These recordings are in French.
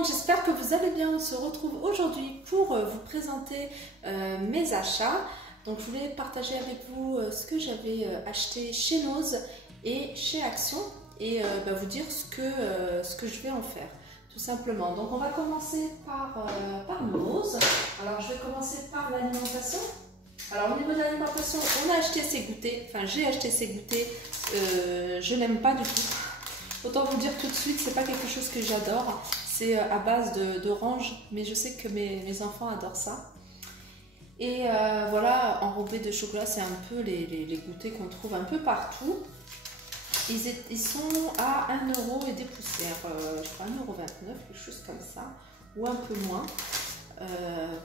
monde, j'espère que vous allez bien. On se retrouve aujourd'hui pour vous présenter mes achats. Donc je voulais partager avec vous ce que j'avais acheté chez Nose et chez Action et vous dire ce que je vais en faire, tout simplement. Donc on va commencer par Nose. Alors je vais commencer par l'alimentation. Alors au niveau de l'alimentation, on a acheté ces goûters, enfin j'ai acheté ces goûters, je n'aime pas du tout. Autant vous dire tout de suite, c'est pas quelque chose que j'adore. C'est à base d'orange, mais je sais que mes enfants adorent ça. Et voilà, enrobé de chocolat, c'est un peu les goûters qu'on trouve un peu partout. Ils sont à 1 € et des poussières, je crois 1,29 €, quelque chose comme ça, ou un peu moins.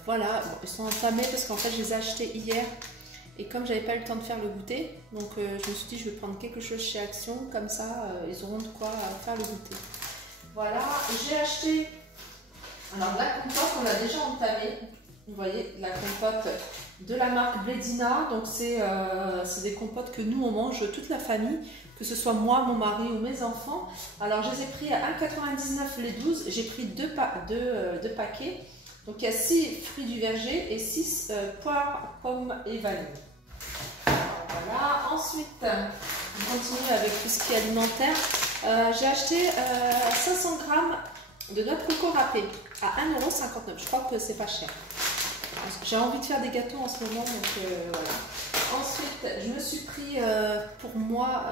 Voilà, bon, ils sont entamés parce qu'en fait je les ai achetés hier. Et comme j'avais pas eu le temps de faire le goûter, donc je me suis dit je vais prendre quelque chose chez Action, comme ça ils auront de quoi faire le goûter. Voilà, j'ai acheté alors de la compote, on l'a déjà entamée. Vous voyez, la compote de la marque Bledina. Donc c'est des compotes que nous on mange, toute la famille, que ce soit moi, mon mari ou mes enfants. Alors je les ai pris à 1,99 € les 12, j'ai pris deux paquets. Donc il y a 6 fruits du verger et 6 poires, pommes et vanille. Voilà, ensuite on continue avec tout ce qui est alimentaire. J'ai acheté 500 g de noix de coco râpée à 1,59 €. Je crois que c'est pas cher. J'ai envie de faire des gâteaux en ce moment, donc voilà. Ensuite, je me suis pris pour moi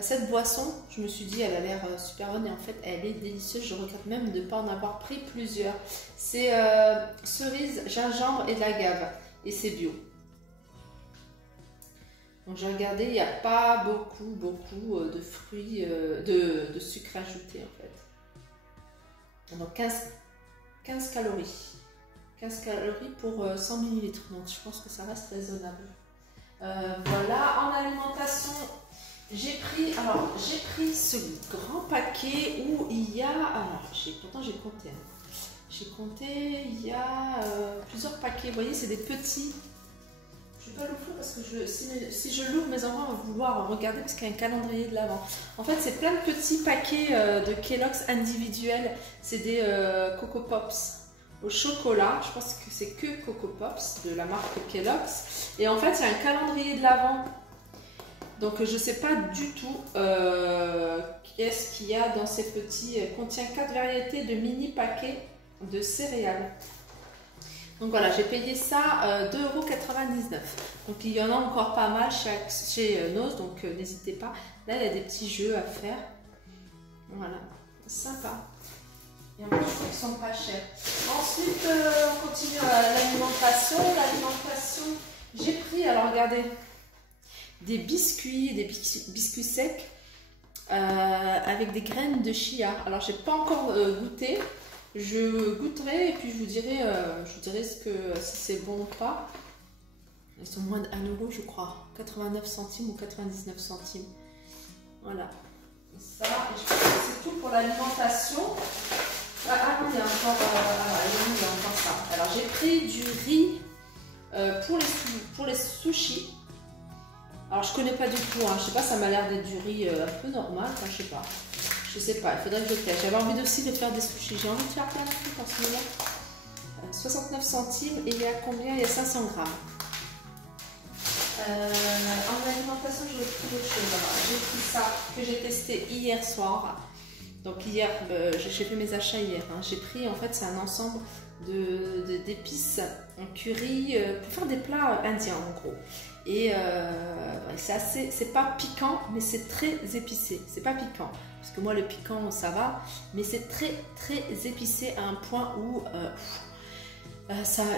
cette boisson. Je me suis dit, elle a l'air super bonne et en fait, elle est délicieuse. Je regrette même de ne pas en avoir pris plusieurs. C'est cerise, gingembre et de l'agave et c'est bio. Donc j'ai regardé, il n'y a pas beaucoup de fruits, de sucre ajouté en fait. Donc 15 calories. 15 calories pour 100 ml. Donc je pense que ça reste raisonnable. Voilà, en alimentation, j'ai pris ce grand paquet où il y a, pourtant j'ai compté. J'ai compté, il y a plusieurs paquets. Vous voyez, c'est des petits. Je ne vais pas l'ouvrir parce que si je l'ouvre, mes enfants vont vouloir regarder parce qu'il y a un calendrier de l'Avent. En fait, c'est plein de petits paquets de Kellogg's individuels. C'est des Coco Pops au chocolat. Je pense que c'est que Coco Pops de la marque Kellogg's. Et en fait, il y a un calendrier de l'Avent. Donc, je ne sais pas du tout qu'est-ce qu'il y a dans ces petits. Contient 4 variétés de mini paquets de céréales. Donc voilà, j'ai payé ça 2,99 €. Donc il y en a encore pas mal chez Nose, donc n'hésitez pas. Là, il y a des petits jeux à faire. Voilà, sympa. Et en plus, je trouve qu'ils sont pas chers. Ensuite, on continue à l'alimentation. L'alimentation, j'ai pris, alors regardez, des biscuits secs avec des graines de chia. Alors, j'ai pas encore goûté. Je goûterai et puis je vous dirai si c'est bon ou pas. Ils sont moins de 1 € je crois. 89 centimes ou 99 centimes. Voilà. Et ça, et je pense que c'est tout pour l'alimentation. Ah non, il y a encore ça. Alors j'ai pris du riz pour les sushis. Alors je connais pas du tout, hein. Je sais pas, ça m'a l'air d'être du riz un peu normal, enfin, je sais pas. Je sais pas, il faudrait que je teste. J'avais envie aussi de faire des sushis. J'ai envie de faire plein de trucs en ce moment. 69 centimes et il y a combien? Il y a 500 grammes. En alimentation, j'ai pris d'autres choses. J'ai pris ça que j'ai testé hier soir. Donc hier, j'ai fait mes achats hier. Hein. J'ai pris, en fait, c'est un ensemble d'épices en curry pour faire des plats indiens en gros. Et c'est pas piquant, mais c'est très épicé. C'est pas piquant. Parce que moi, le piquant, ça va. Mais c'est très, très épicé à un point où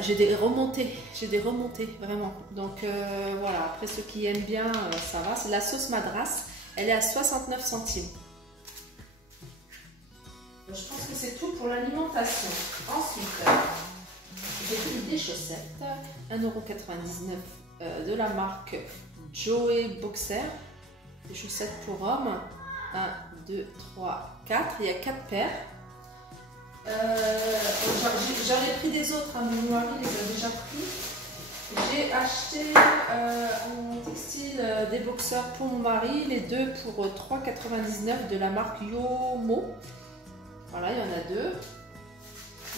j'ai des remontées, vraiment. Donc voilà, après ceux qui aiment bien, ça va. C'est la sauce Madras. Elle est à 69 centimes. Je pense que c'est tout pour l'alimentation. Ensuite, j'ai pris des chaussettes. 1,99 € de la marque Joey Boxer. Des chaussettes pour hommes. 1, 2, 3, 4. Il y a 4 paires. J'en ai pris des autres, hein, mon mari les a déjà pris. J'ai acheté en textile des boxeurs pour mon mari, les deux pour 3,99 € de la marque Yomo. Voilà, il y en a deux.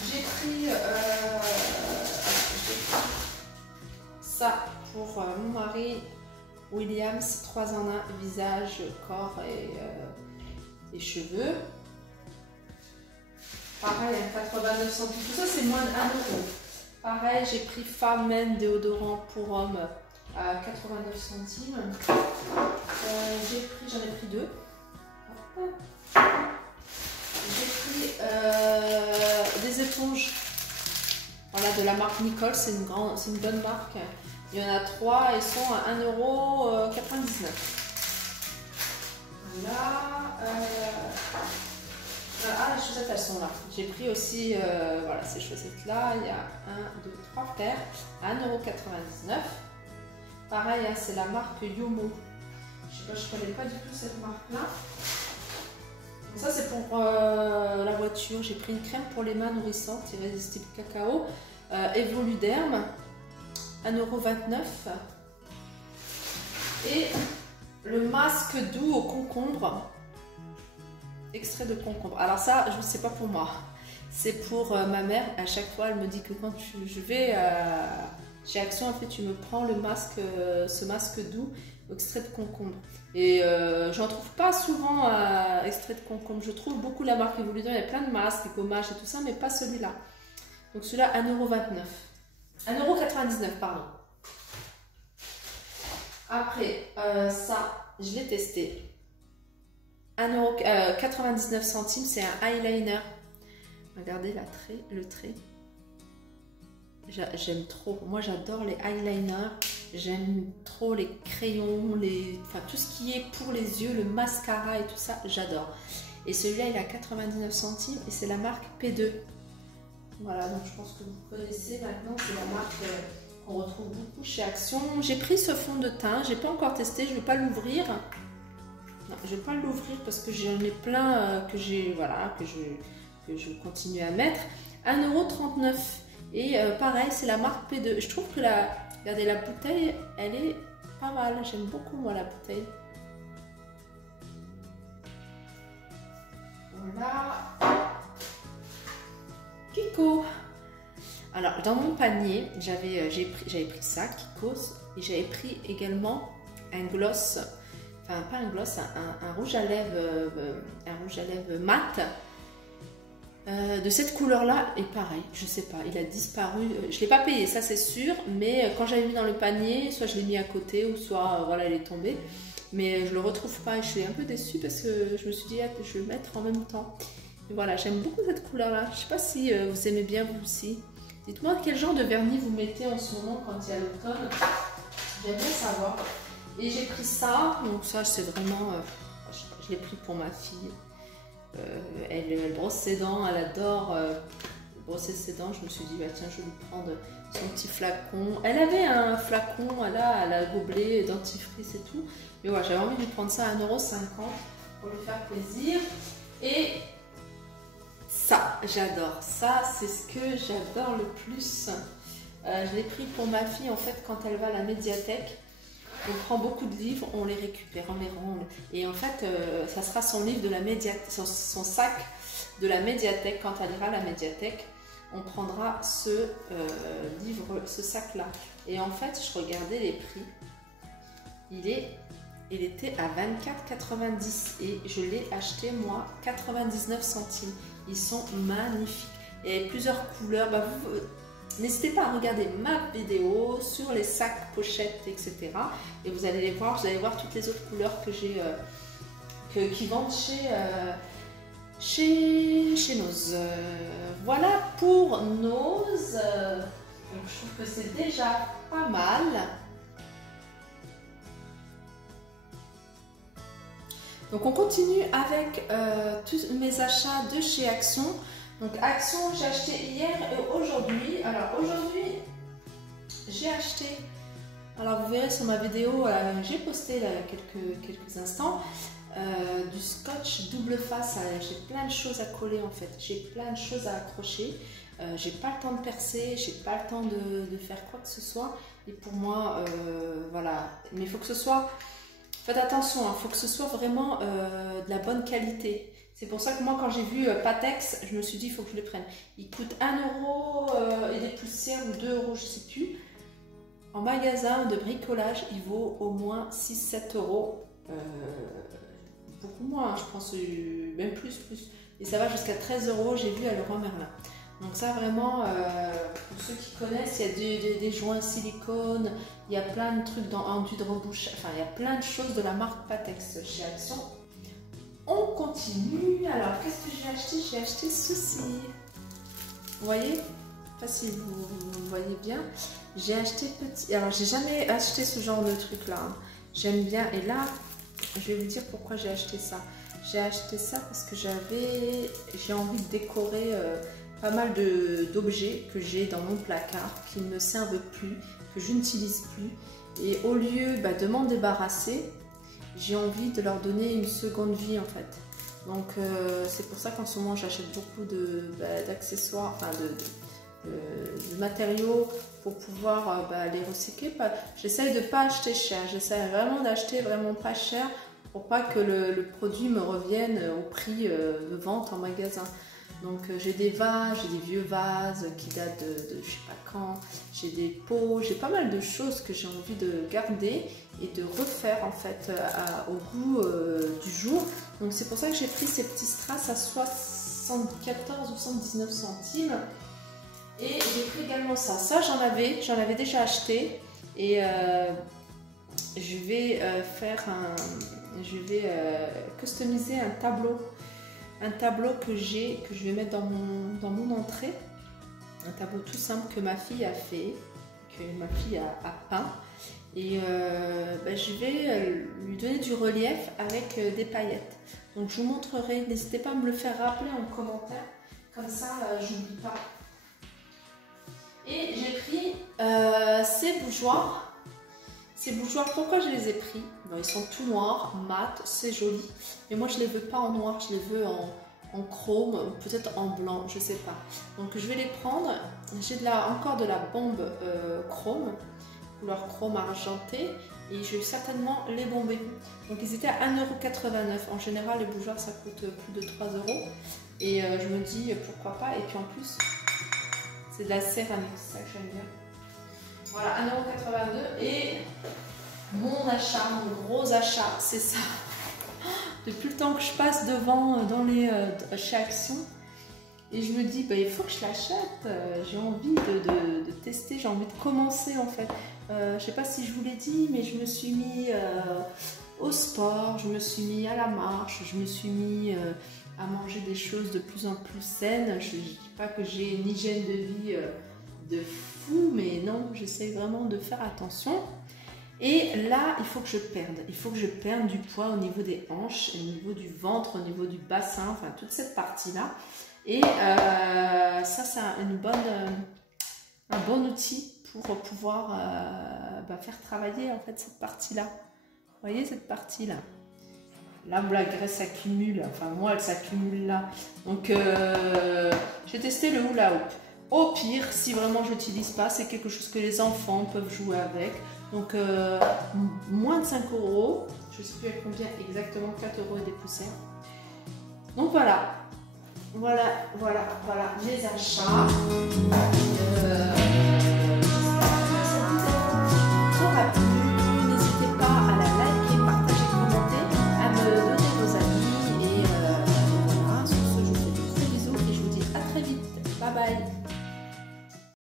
J'ai pris ça pour mon mari, Williams 3 en 1, visage, corps et cheveux. Pareil, à 89 centimes. Tout ça, c'est moins de 1 euro. Pareil, j'ai pris Femme Men déodorant pour homme à 89 centimes. J'en ai pris deux. J'ai pris des éponges. Voilà, de la marque Nicole, c'est une bonne marque. Il y en a 3, elles sont à 1,99 €. Voilà. Ah, les chaussettes, elles sont là. J'ai pris aussi voilà, ces chaussettes-là. Il y a 1, 2, 3 paires à 1,99 €. Pareil, hein, c'est la marque Yomo. Je ne connais pas du tout cette marque-là. Ça, c'est pour la voiture. J'ai pris une crème pour les mains nourrissante, irrésistible cacao, Evoluderm, 1,29 €. Et le masque doux au concombre, extrait de concombre. Alors ça, je ne sais pas pour moi. C'est pour ma mère. À chaque fois, elle me dit que quand je vais chez Action, en fait, tu me prends le masque, ce masque doux, extrait de concombre. Et j'en trouve pas souvent extrait de concombre. Je trouve beaucoup la marque Evolution. Il y a plein de masques, des gommages et tout ça, mais pas celui-là. Donc celui-là, 1,29 €. 1,99 €, pardon. Après, ça, je l'ai testé. 1,99 €, c'est un eyeliner. Regardez le trait. J'aime trop. Moi, j'adore les eyeliners. J'aime trop les crayons, enfin, tout ce qui est pour les yeux, le mascara et tout ça, j'adore. Et celui-là, il est à 99 centimes et c'est la marque P2. Voilà, donc je pense que vous connaissez maintenant. C'est la marque qu'on retrouve beaucoup chez Action. J'ai pris ce fond de teint. Je n'ai pas encore testé. Je ne vais pas l'ouvrir. Non, je ne vais pas l'ouvrir parce que j'en ai plein que je continue à mettre. 1,39 €. Et pareil, c'est la marque P2. Je trouve que regardez, la bouteille, elle est pas mal. J'aime beaucoup, moi, la bouteille. Voilà. Kiko. Alors, dans mon panier, j'avais pris ça, Kikos. Et j'avais pris également un gloss. Enfin, pas un gloss, un rouge à lèvres, mat. De cette couleur-là, et pareil, je sais pas, il a disparu. Je ne l'ai pas payé, ça c'est sûr, mais quand j'avais mis dans le panier, soit je l'ai mis à côté, ou soit voilà, elle est tombée. Mais je le retrouve pas et je suis un peu déçue parce que je me suis dit, ah, je vais le mettre en même temps. Et voilà, j'aime beaucoup cette couleur-là. Je sais pas si vous aimez bien vous aussi. Dites-moi quel genre de vernis vous mettez en ce moment quand il y a l'automne. J'aime bien savoir. Et j'ai pris ça, donc ça c'est vraiment, je l'ai pris pour ma fille. Elle brosse ses dents, elle adore brosser ses dents. Je me suis dit, bah, tiens, je vais lui prendre son petit flacon. Elle avait un flacon à la gobelet, dentifrice et tout. Mais voilà, j'avais envie de lui prendre ça à 1,50 € pour lui faire plaisir. Et ça, j'adore. Ça, c'est ce que j'adore le plus. Je l'ai pris pour ma fille, en fait, quand elle va à la médiathèque. On prend beaucoup de livres, on les récupère, on les rend. Et en fait, ça sera son livre de la médiathèque, son sac de la médiathèque. Quand elle ira à la médiathèque, on prendra ce livre, ce sac-là. Et en fait, je regardais les prix. Il était à 24,90 € et je l'ai acheté, moi, 99 centimes. Ils sont magnifiques. Et plusieurs couleurs. Bah, n'hésitez pas à regarder ma vidéo sur les sacs, pochettes, etc. Et vous allez les voir, vous allez voir toutes les autres couleurs que j'ai, qui vendent chez Nose. Voilà pour Nose. Donc je trouve que c'est déjà pas mal. Donc on continue avec tous mes achats de chez Action. Donc Action, j'ai acheté hier et aujourd'hui. Alors aujourd'hui, j'ai acheté, alors vous verrez sur ma vidéo, j'ai posté là, il y a quelques instants, du scotch double face. J'ai plein de choses à coller en fait, j'ai plein de choses à accrocher. J'ai pas le temps de percer, j'ai pas le temps de faire quoi que ce soit. Et pour moi, voilà, mais il faut que ce soit, faites attention, il faut que ce soit vraiment de la bonne qualité. C'est pour ça que moi, quand j'ai vu Patex, je me suis dit, il faut que je les prenne. Ils coûtent 1 euro et des poussières ou 2 euros, je sais plus. En magasin de bricolage, il vaut au moins 6-7 euros. Beaucoup moins, je pense, même plus. Et ça va jusqu'à 13 euros, j'ai vu à Leroy Merlin. Donc ça vraiment, pour ceux qui connaissent, il y a des joints silicone, il y a plein de trucs dans enduit de rebouche, enfin il y a plein de choses de la marque Patex chez Action. On continue. Alors qu'est-ce que j'ai acheté? J'ai acheté ceci. Vous voyez? Je ne sais pas si vous voyez bien. J'ai acheté petit. Alors j'ai jamais acheté ce genre de truc là. J'aime bien. Et là, je vais vous dire pourquoi j'ai acheté ça. J'ai acheté ça parce que j'ai envie de décorer pas mal d'objets que j'ai dans mon placard qui ne me servent plus, que je n'utilise plus. Et au lieu de m'en débarrasser, j'ai envie de leur donner une seconde vie en fait. Donc c'est pour ça qu'en ce moment j'achète beaucoup d'accessoires, enfin de matériaux pour pouvoir les recycler. J'essaye de ne pas acheter cher, j'essaie vraiment d'acheter vraiment pas cher pour pas que le produit me revienne au prix de vente en magasin. Donc j'ai des vases, j'ai des vieux vases qui datent de je sais pas quand, j'ai des pots, j'ai pas mal de choses que j'ai envie de garder et de refaire en fait au goût du jour. Donc c'est pour ça que j'ai pris ces petits strass à 74 ou 79 centimes. Et j'ai pris également ça. Ça j'en avais déjà acheté et je vais customiser un tableau. Un tableau que je vais mettre dans mon entrée. Un tableau tout simple que ma fille a fait, que ma fille a peint. Et je vais lui donner du relief avec des paillettes. Donc je vous montrerai, n'hésitez pas à me le faire rappeler en commentaire, comme ça j'oublie pas. Et j'ai pris ces bougeoirs. Ces bougeoirs, pourquoi je les ai pris? Ils sont tout noirs, mat, c'est joli. Mais moi, je ne les veux pas en noir, je les veux en chrome, peut-être en blanc, je ne sais pas. Donc, je vais les prendre. J'ai encore de la bombe chrome, couleur chrome argenté. Et je vais certainement les bomber. Donc, ils étaient à 1,89 €. En général, les bougeoirs, ça coûte plus de 3 €. Et je me dis, pourquoi pas. Et puis, en plus, c'est de la céramique, c'est ça que j'aime bien. Voilà, 1,82 € et mon achat, mon gros achat, c'est ça. Depuis le temps que je passe devant chez Action et je me dis, il faut que je l'achète. J'ai envie de tester, j'ai envie de commencer en fait. Je sais pas si je vous l'ai dit, mais je me suis mis au sport, je me suis mis à la marche, je me suis mis à manger des choses de plus en plus saines. Je ne dis pas que j'ai une hygiène de vie de fou, mais non, j'essaie vraiment de faire attention. Et là, il faut que je perde du poids au niveau des hanches, au niveau du ventre, au niveau du bassin, enfin toute cette partie-là. Et ça, c'est un bon outil pour pouvoir faire travailler en fait cette partie-là. Vous voyez cette partie-là? Là où la graisse s'accumule, enfin moi elle s'accumule là. Donc j'ai testé le hula hoop. Au pire, si vraiment je n'utilise pas, c'est quelque chose que les enfants peuvent jouer avec. Donc moins de 5 €, je ne sais plus à combien exactement, 4 € et des poussières. Donc voilà, les achats. N'hésitez pas à la liker, partager, commenter, à me donner vos avis. Et voilà, sur ce, je vous fais de gros bisous et je vous dis à très vite. Bye bye.